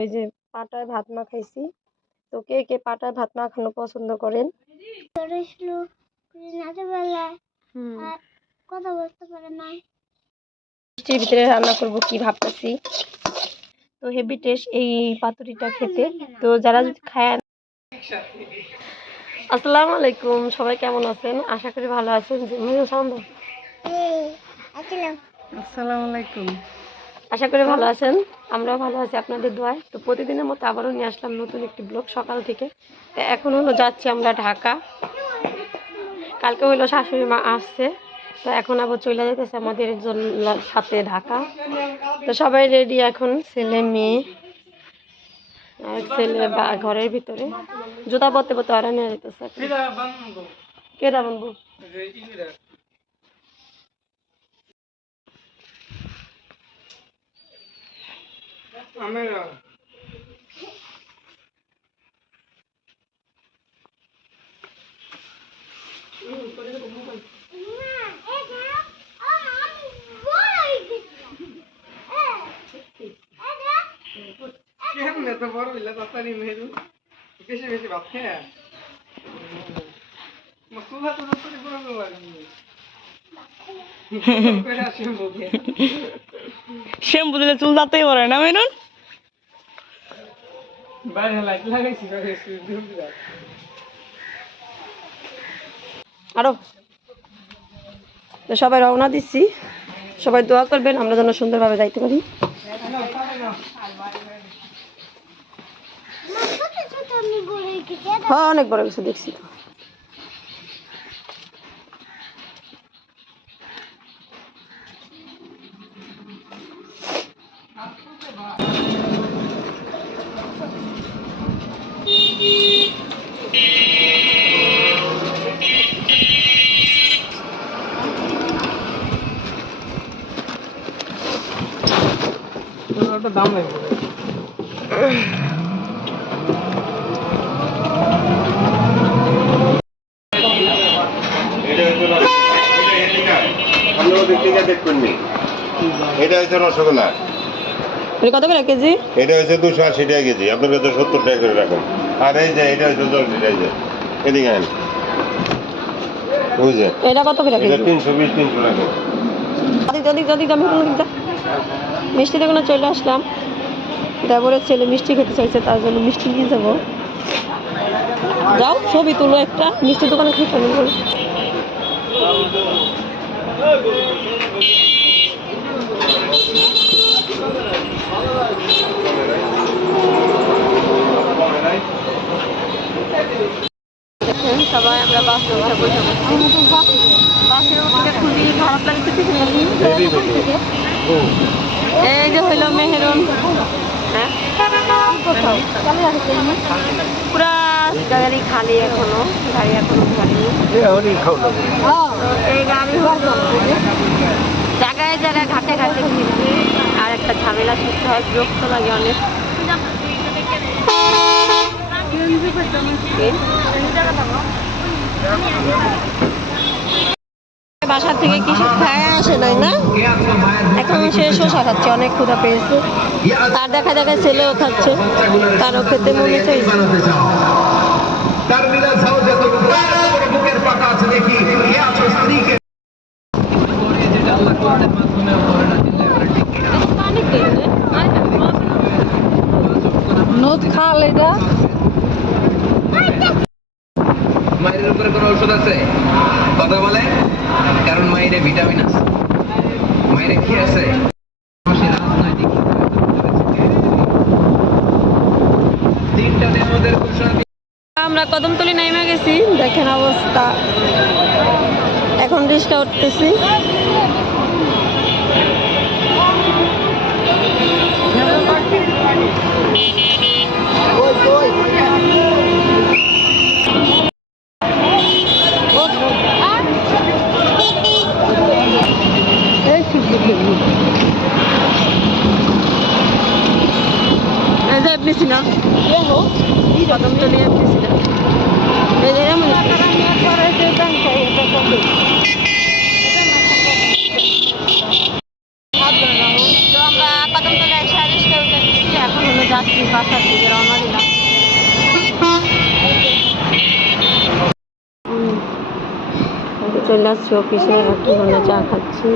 ওই যে পাটায় ভাত মাখাইছি। তো কে কে পাটায় ভাত মাখানো পছন্দ করেন? কথা বলতে পারে না। মিষ্টির ভিতরে রান্না করব কি ভাবতেছি? তো হেভি টেস্ট এই পাতুরিটা খেতে। তো যারা খায় আসসালামু আলাইকুম সবাই কেমন আছেন? আশা করি ভালো আছেন। আসসালামু আলাইকুম। আশা করি ভালো আছেন। আমরাও ভালো আছি আপনাদের দোয়ায়। তো প্রতিদিনের মতো আবারও নিয়ে আসলাম নতুন একটি ব্লগ সকাল থেকে। তো এখন হলো যাচ্ছি আমরা ঢাকা। কালকে হলো শাশুড়ি মা আসছে। তো এখন আবার চলে যেতেছে আমাদের একজন সাথে ঢাকা। তো সবাই রেডি এখন ছেলে মেয়ে আর ছেলে বা ঘরের ভিতরে। জুতা পরতে পরতে নিয়ে যেতেছে এখন। কেডা বানবো কেমনে তো বড় হইলে তাড়াতাড়ি মেরু? বেশি বেশি ভাত খেয়ে মসুলা তো তাড়াতাড়ি বড় লাগবে শ্যাম্পু দিলে চুল তাতেই পরে না মেনুন আরও। তো সবাই রওনা দিচ্ছি। সবাই দোয়া করবেন আমরা যেন সুন্দরভাবে যাইতে পারি। হ্যাঁ অনেক বড় কিছু দেখছি তো ওটা দাম লাগবে এটা হচ্ছে রস- এটা এদিকে। আপনি ওদিক থেকে দেখবেন নি। হচ্ছে রসগোল্লা। এটা কত করে কেজি? এটা হচ্ছে দুশো আশি টাকা কেজি। আপনার কাছে সত্তর টাকা করে রাখুন। আর এই যে এটা হচ্ছে জল এই যে এদিকে আন বুঝছে এটা কত করে কেজি? তিনশো বিশ তিনশো ওদিক ওদিক ওদিক আমি মিষ্টি দোকানে চলে আসলাম। দেবরের ছেলে মিষ্টি খেতে চাইছে তার জন্য মিষ্টি নিয়ে যাব। যাও ছবি তুলো একটা। মিষ্টি দোকানে খেতে আমি সবাই আমরা বাসে বসে বসছি বাসের উঠে খুবই খারাপ লাগছে এই যে হইল মেহেরুন। হ্যাঁ? পুরা গাড়ি খালি এখনও গাড়ি এখনও খালি। এই গাড়ি জায়গায় জায়গায় ঘাটে ঘাটে ফিরবে আর একটা ঝামেলা শিখতে হয় বিরক্ত লাগে অনেক। বাসা থেকে কিছু খায় আসে নাই না? এখন সে শসা খাচ্ছে অনেক ক্ষুধা পেয়েছে। তার দেখা দেখা ছেলেও খাচ্ছে তারও খেতে মনে চাইছে। নদ খাল এটা। মায়ের উপরে কোনো ওষুধ আছে। কথা বলে? কারণ মায়ের ভিটামিন আছে। মায়ের কি আছে? আমরা কদমতলি নেমে গেছি দেখেন অবস্থা। এখন রিক্সা উঠতেছি। ছিলাম কদমতলি এই এখন হলো যাচ্ছি বাসার দিকে রওনা দিলাম চলে আসছি অফিসে একটু চা খাচ্ছি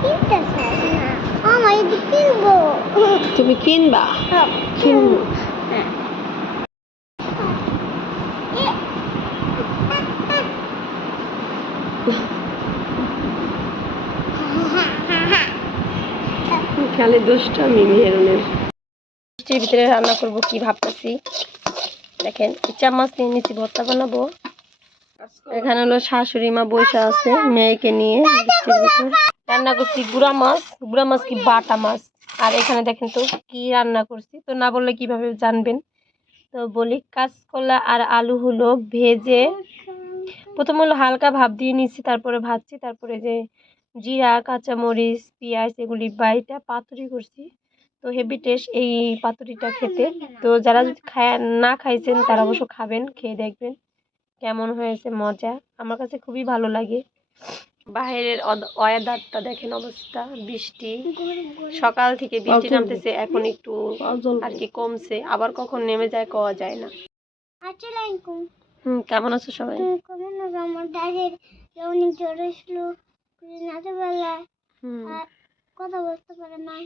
কিনতে চাই না আমার এটি কিনবো। তুমি কিনবা? কিনবো। খালি দুষ্টামি মেহেরুনের। বৃষ্টির ভিতরে রান্না করব কি ভাবতেছি? দেখেন মাছ নিয়ে নিচ্ছি ভর্তা বানাবো। এখানে হলো শাশুড়ি মা বসে আছে মেয়েকে নিয়ে বৃষ্টির ভিতর। রান্না করছি গুড়া মাছ গুড়া মাছ কি বাটা মাছ। আর এখানে দেখেন তো কি রান্না করছি, তো না বললে কীভাবে জানবেন? তো বলি কাঁচকলা আর আলু হলো ভেজে, প্রথম হলো হালকা ভাব দিয়ে নিচ্ছি, তারপরে ভাজছি, তারপরে যে জিরা, কাঁচামরিচ, পেঁয়াজ এগুলি বাইটা পাতুরি করছি। তো হেভি টেস্ট এই পাতুরিটা খেতে। তো যারা খায়, না খাইছেন তারা অবশ্য খাবেন, খেয়ে দেখবেন। কেমন হয়েছে মজা, আমার কাছে খুবই ভালো লাগে। বাইরের ওয়েদারটা দেখেন অবস্থা বৃষ্টি। সকাল থেকে বৃষ্টি নামতেছে এখন একটু আর কি কমছে আবার কখন নেমে যায় কওয়া যায় না। হুম কেমন আছো সবাই? কেমন আছো? আমার দাদির অনেক জ্বর এসলো রাতের বেলা। আর কথা বলতে পারে না।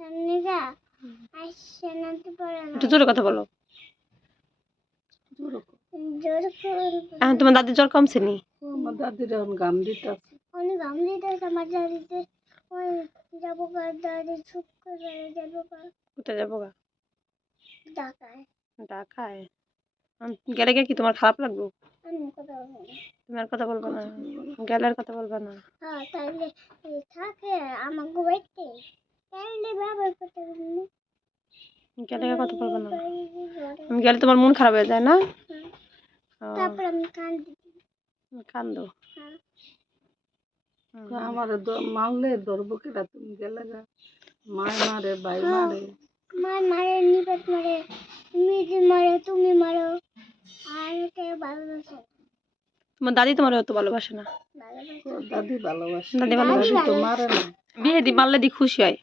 তার নিগা আসছে নাতে পারে না। একটু জোরে কথা বলো। করবে এখন তোমার দাদির জ্বর কমছে নি আমার দাদির এখন গাম দিতে আছে। অনেক গাম দিতেছে আমার দাদিতে ওই যাব কার দাদি শুক্রবারে যাব কার কোথায় যাব গা? ঢাকায়। ঢাকায়? আম- গেলে কি তোমার খারাপ লাগবে? আমি কথা বলব না। তুমি কথা বলব না। গেলে আর কথা বলব না। হ্যাঁ তাহলে এই থাকে আমাকে বাড়িতে তাহলে ব্যবহার করতে পারব গেলে কথা বলব না। আমি গেলে তোমার মন খারাপ হয়ে যায় না? তারপর আমি কান্দি। কান্দো? হ্যাঁ। আমার মারলে ধরবো কেটা তুমি গেলে গা। মায় মারে ভাই মারে। মার মারে নিপাত মারে। মিজি মারে তুমি মারো। আর কে ভালোবাসে তোমার দাদি তোমার অত ভালোবাসে না? দাদি ভালোবাসে। দাদি ভালোবাসে। তো মারে না। বিয়ে দি মারলে দি খুশি হয়।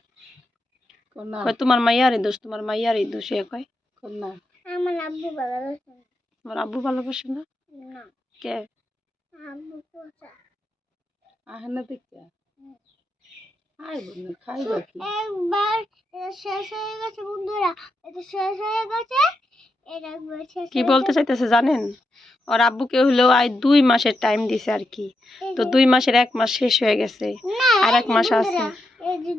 তোমার মাইয়ারই দোষ তোমার মাইয়ারই দোষ এ কয়। কোনা আমার আব্বু ভালোবাসে না। তোমার আব্বু ভালোবাসে না? কে? আহে না দেখে আই বলে খাইবা কি? একবার শেষ হয়ে গেছে বন্ধুরা এটা শেষ হয়ে গেছে এটা একবার শেষ কি বলতে চাইতেছে জানেন? ওর আব্বুকে হলেও আই দুই মাসের টাইম দিছে আর কি। তো দুই মাসের এক মাস শেষ হয়ে গেছে। আর এক মাস আছে। বন্ধুরা, এই যে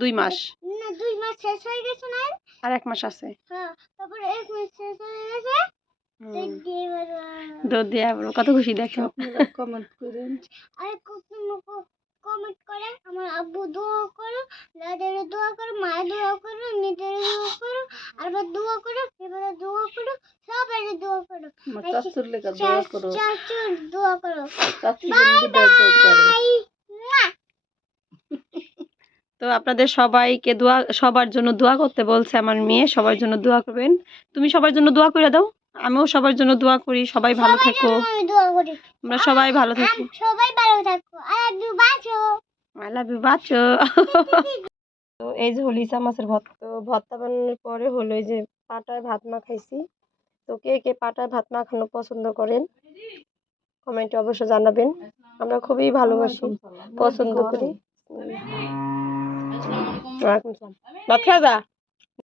দুই মাস। দুই মাস শেষ হয়ে গেছে না? আর এক মাস আছে। হ্যাঁ তারপরে এক মাস শেষ হয়ে গেছে। দুধ দিয়ে আবার কত খুশি দেখো। আপনারা কমেন্ট করেন আর কমেন্ট করে আমার আব্বু দোয়া করো দাদের দোয়া করো মায়ের দোয়া করো নিজের দোয়া করো আর এবার দোয়া করো এবার দোয়া করো সবাই দোয়া করো। চাচুর লেখা দোয়া করো। চাচুর দোয়া করো। করে বাই তো আপনাদের সবাইকে দোয়া সবার জন্য দোয়া করতে বলছে আমার মেয়ে সবার জন্য দোয়া করবেন। তুমি সবার জন্য দোয়া করে দাও। আমিও সবার জন্য দোয়া করি সবাই ভালো থেকো। আমরা সবাই ভালো থাকি। সবাই ভালো থাকো। বাঁচো। আই লাভ ইউ বাচ্চো তো এই যে হলিসা মাছের ভর্তা তো ভর্তা বানানোর পরে হলো এই যে পাটায় ভাত মা খাইছি তো কে কে পাটায় ভাত মাখানো পছন্দ করেন কমেন্টে অবশ্যই জানাবেন। আমরা খুবই ভালোবাসি পছন্দ করি। ভাত খাওয়া যা?